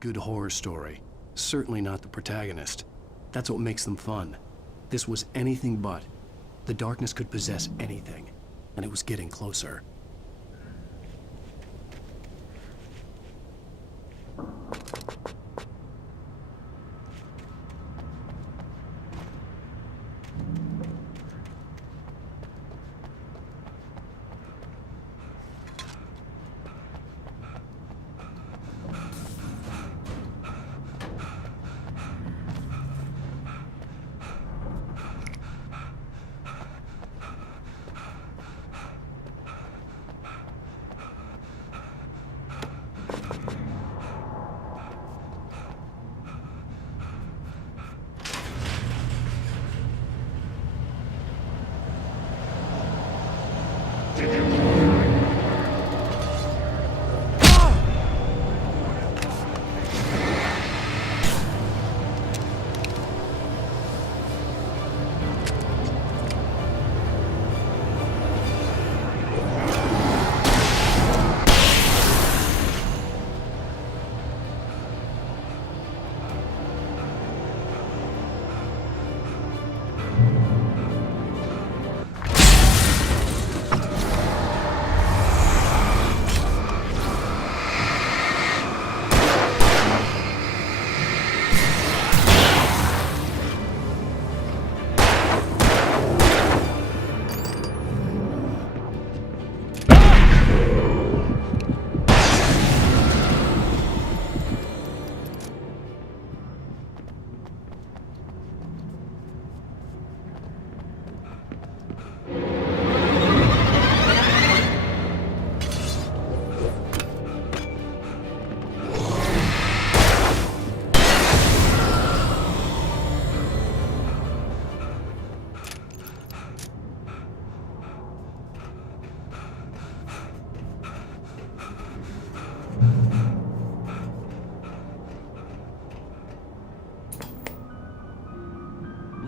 good horror story. Certainly not the protagonist. That's what makes them fun. This was anything but. The darkness could possess anything, and it was getting closer.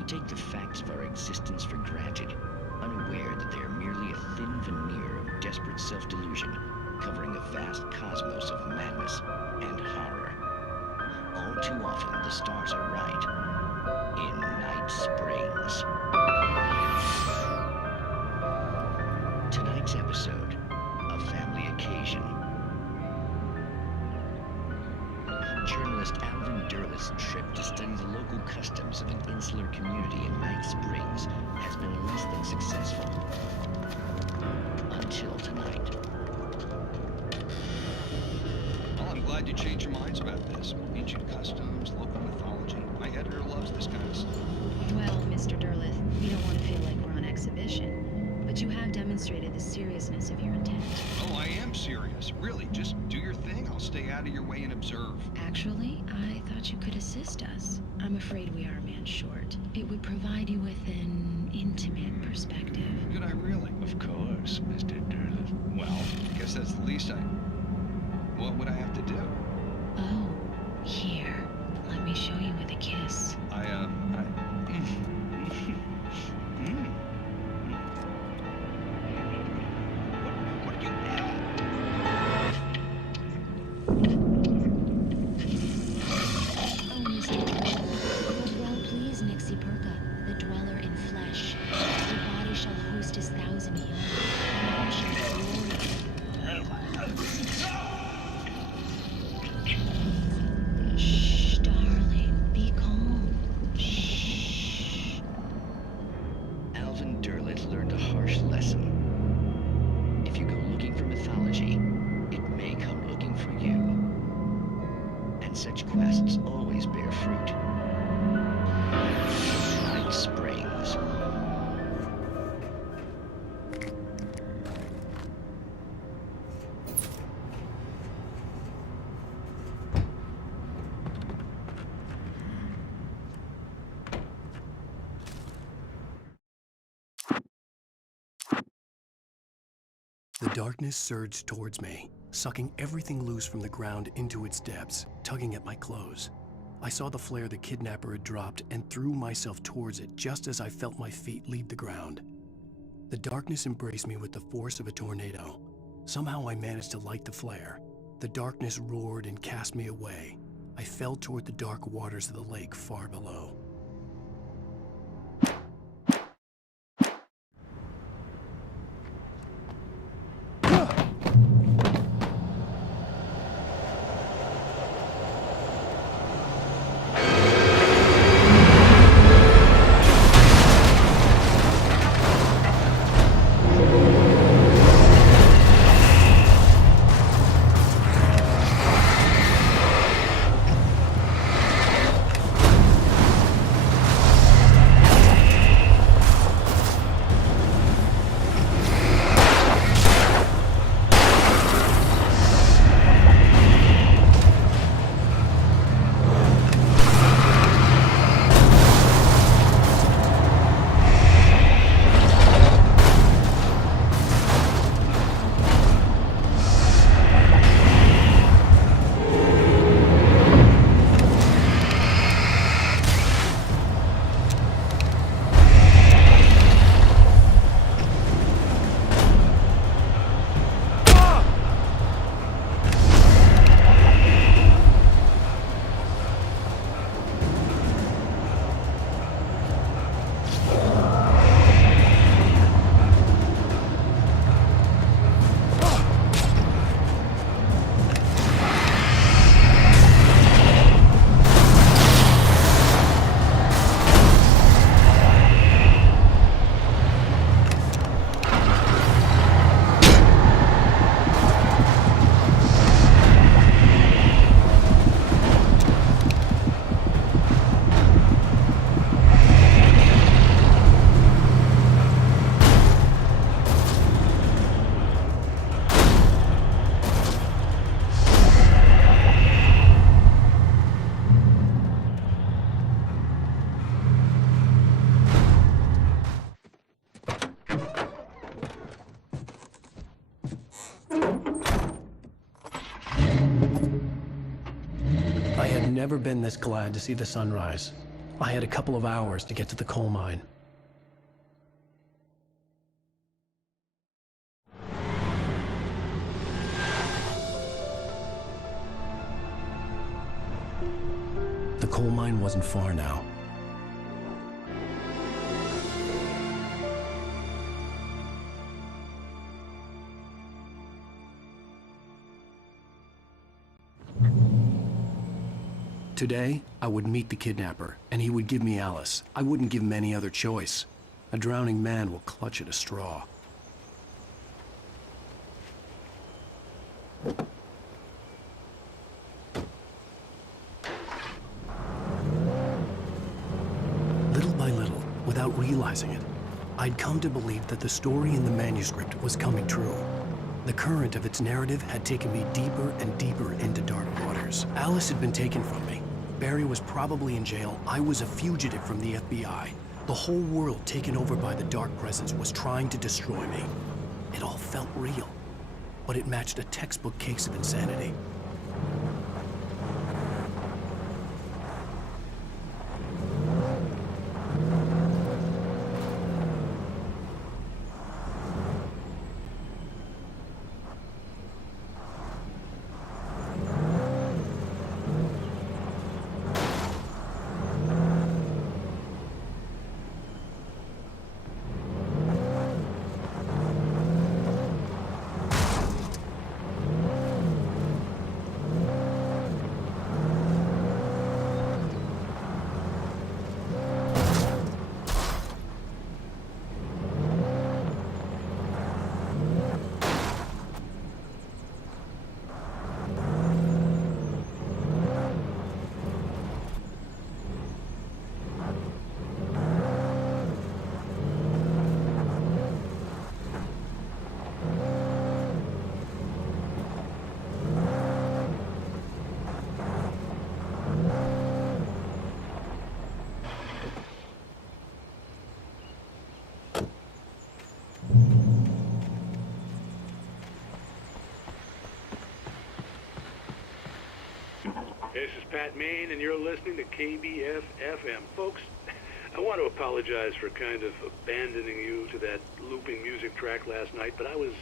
Take the facts of our existence for granted, unaware that they are merely a thin veneer of desperate self-delusion, covering a vast cosmos of madness and horror. All too often, the stars are right. In Night Springs. Tonight's episode, a family occasion. Journalist Alvin Derleth's trip to study the local customs of an insular community in Night Springs has been less than successful. Until tonight. Well, I'm glad you changed your minds about this. Ancient customs, local mythology. My editor loves this kind of stuff. Well, Mr. Derleth, we don't want to feel like we're on exhibition, but you have demonstrated the seriousness of your intent. Oh, I am serious. Really, just do your thing. I'll stay out of your way and observe. Actually, I thought you could assist us. I'm afraid we are a man short. It would provide you with an intimate perspective. Could I really? Of course, Mr. Derleth. Well, I guess that's the least What would I have to do? Oh, here. Let me show you with a kiss. What are you... Oh, Mr. Derleth, well please, Nixie Perka, the dweller in flesh. Your body shall host his 1,000 young, and all shall glory. Shh, darling, be calm. Shh. Alvin Derleth learned a harsh lesson. If you go looking for mythology, it may come looking for you. And such quests always bear fruit. Night Springs. The darkness surged towards me, sucking everything loose from the ground into its depths, tugging at my clothes. I saw the flare the kidnapper had dropped and threw myself towards it just as I felt my feet leave the ground. The darkness embraced me with the force of a tornado. Somehow I managed to light the flare. The darkness roared and cast me away. I fell toward the dark waters of the lake far below. I had never been this glad to see the sunrise. I had a couple of hours to get to the coal mine. The coal mine wasn't far now. Today, I would meet the kidnapper, and he would give me Alice. I wouldn't give him any other choice. A drowning man will clutch at a straw. Little by little, without realizing it, I'd come to believe that the story in the manuscript was coming true. The current of its narrative had taken me deeper and deeper into dark waters. Alice had been taken from me. Barry was probably in jail. I was a fugitive from the FBI. The whole world taken over by the dark presence was trying to destroy me. It all felt real, but it matched a textbook case of insanity. This is Pat Main, and you're listening to KBF-FM. Folks, I want to apologize for kind of abandoning you to that looping music track last night, but I was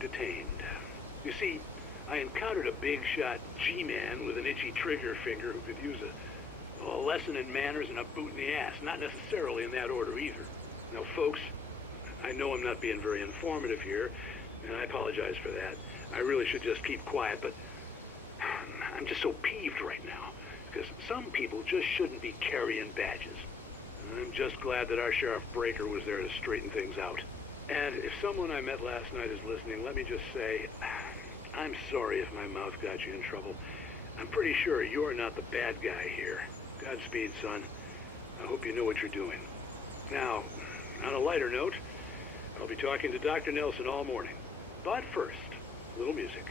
detained. You see, I encountered a big-shot G-man with an itchy trigger finger who could use a lesson in manners and a boot in the ass. Not necessarily in that order either. Now, folks, I know I'm not being very informative here, and I apologize for that. I really should just keep quiet, but I'm just so peeved right now, because some people just shouldn't be carrying badges. And I'm just glad that our Sheriff Breaker was there to straighten things out. And if someone I met last night is listening, let me just say, I'm sorry if my mouth got you in trouble. I'm pretty sure you're not the bad guy here. Godspeed, son. I hope you know what you're doing. Now, on a lighter note, I'll be talking to Dr. Nelson all morning. But first, a little music.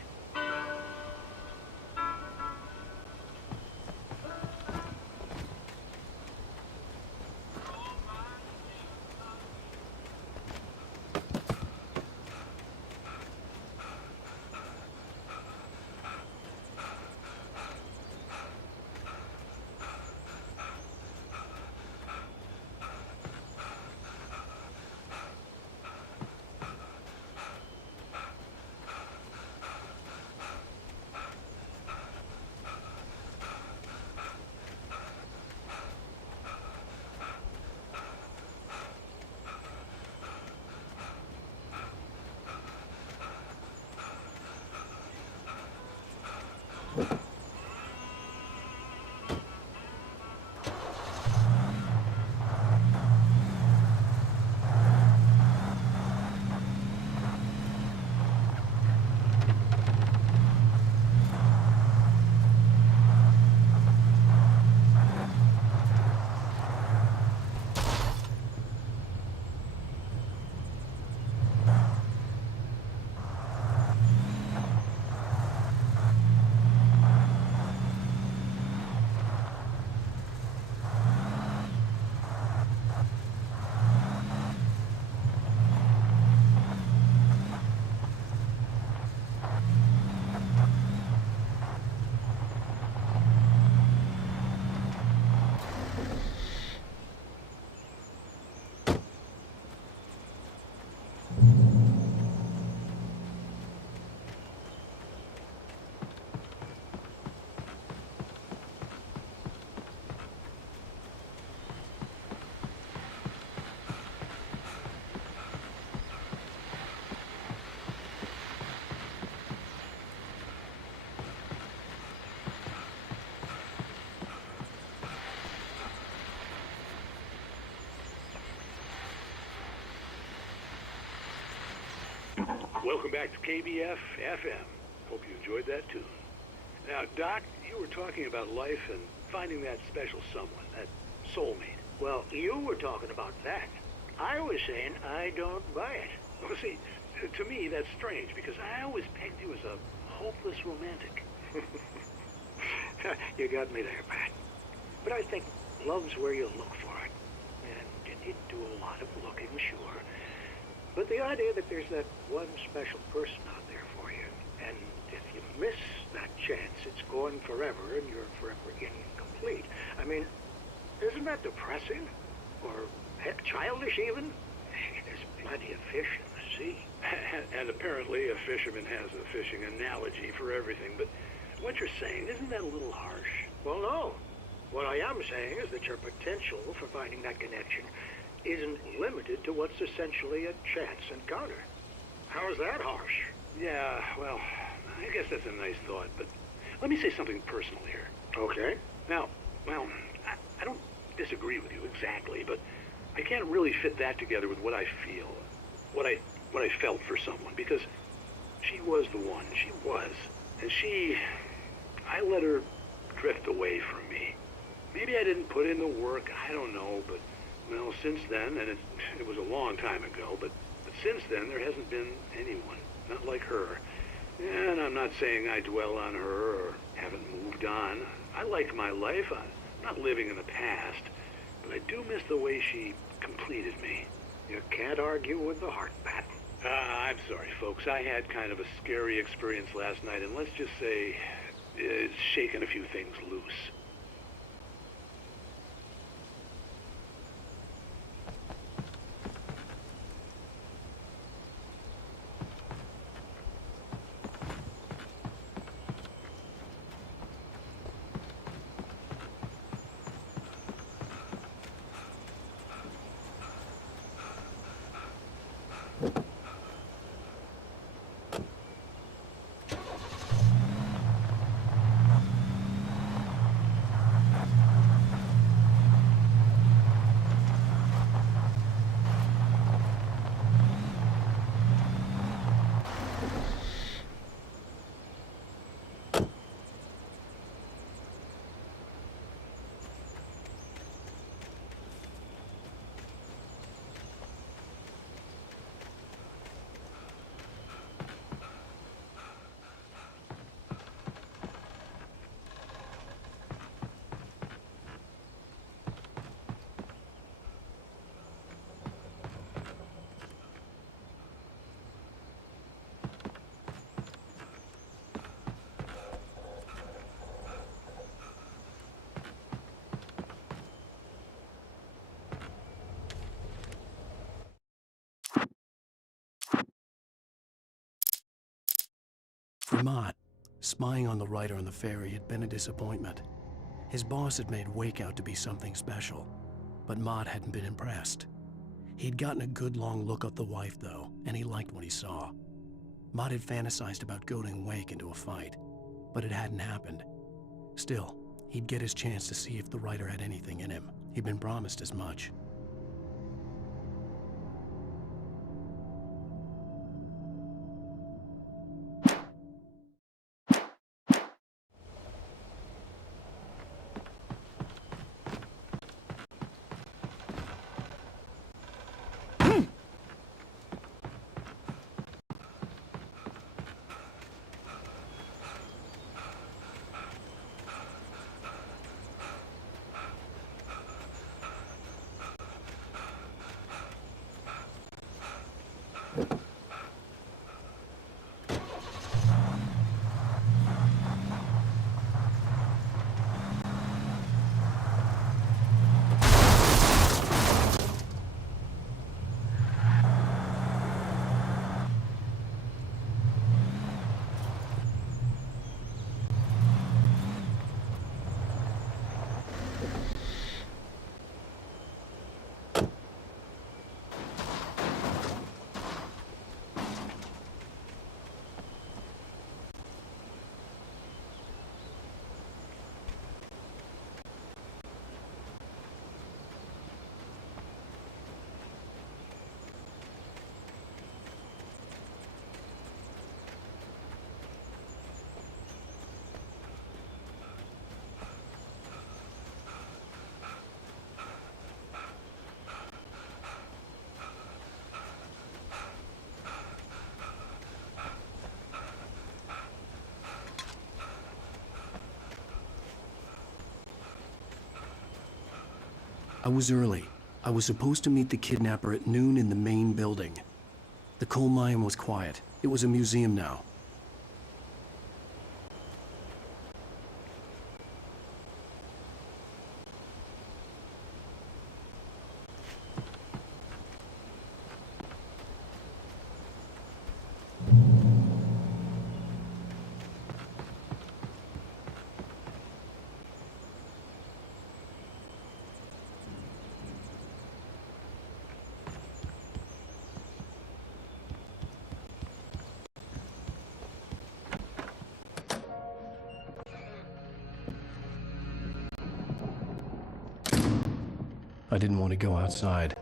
Welcome back to KBF FM. Hope you enjoyed that tune. Now, Doc, you were talking about life and finding that special someone, that soulmate. Well, you were talking about that. I was saying I don't buy it. Well, see, to me, that's strange, because I always pegged you as a hopeless romantic. You got me there, Pat. But I think love's where you look for it. And you need to do a lot of looking, sure. But the idea that there's that one special person out there for you, and if you miss that chance, it's gone forever, and you're forever incomplete. I mean, isn't that depressing? Or, heck, childish even? There's plenty of fish in the sea. And apparently a fisherman has a fishing analogy for everything, but what you're saying, isn't that a little harsh? Well, no. What I am saying is that your potential for finding that connection isn't limited to what's essentially a chance encounter. How is that harsh? Yeah, well, I guess that's a nice thought, but let me say something personal here. Okay. Now, well, I don't disagree with you exactly, but I can't really fit that together with what I feel, what I felt for someone, because she was the one. She was. And I let her drift away from me. Maybe I didn't put in the work, I don't know, but well, since then, and it was a long time ago, but since then, there hasn't been anyone, not like her. And I'm not saying I dwell on her or haven't moved on. I like my life. I'm not living in the past, but I do miss the way she completed me. You can't argue with the heart, Pat. I'm sorry, folks. I had kind of a scary experience last night, and let's just say it's shaken a few things loose. For Mott, spying on the writer on the ferry had been a disappointment. His boss had made Wake out to be something special, but Mott hadn't been impressed. He'd gotten a good long look at the wife, though, and he liked what he saw. Mott had fantasized about goading Wake into a fight, but it hadn't happened. Still, he'd get his chance to see if the writer had anything in him. He'd been promised as much. I was early. I was supposed to meet the kidnapper at noon in the main building. The coal mine was quiet. It was a museum now. I didn't want to go outside.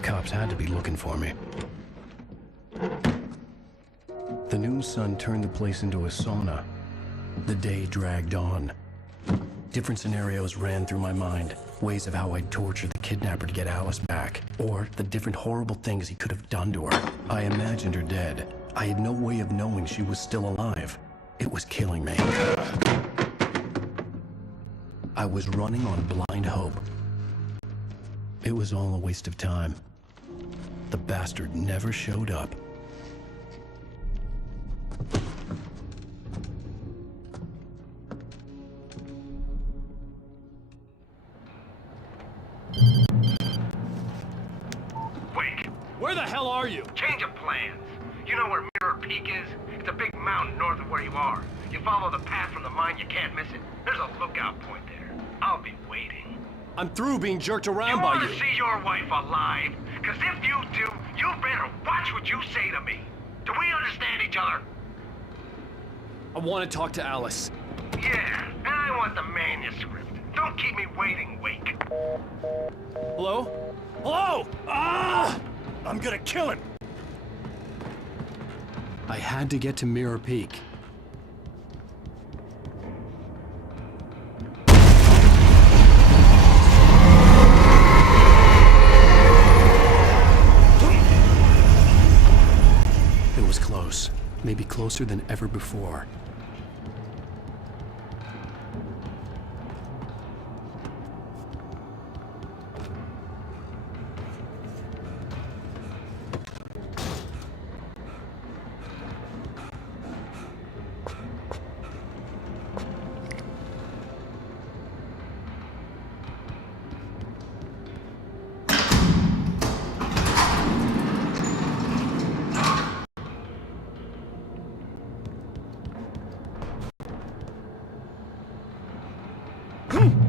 Cops had to be looking for me. The noon sun turned the place into a sauna. The day dragged on. Different scenarios ran through my mind. Ways of how I'd torture the kidnapper to get Alice back. Or the different horrible things he could have done to her. I imagined her dead. I had no way of knowing she was still alive. It was killing me. I was running on blind hope. It was all a waste of time. The bastard never showed up. Wake, Where the hell are you? change of plans. You know where Mirror Peak is? It's a big mountain north of where you are. You follow the path from the mine, you can't miss it. There's a lookout point there. I'll be waiting. I'm through being jerked around You by want you. to see your wife alive? Because if you do, you better watch what you say to me. Do we understand each other? I want to talk to Alice. Yeah, and I want the manuscript. Don't keep me waiting, Wake. Hello? Hello? Ah! I'm gonna kill him. I had to get to Mirror Peak. It was close. Maybe closer than ever before. Hmm.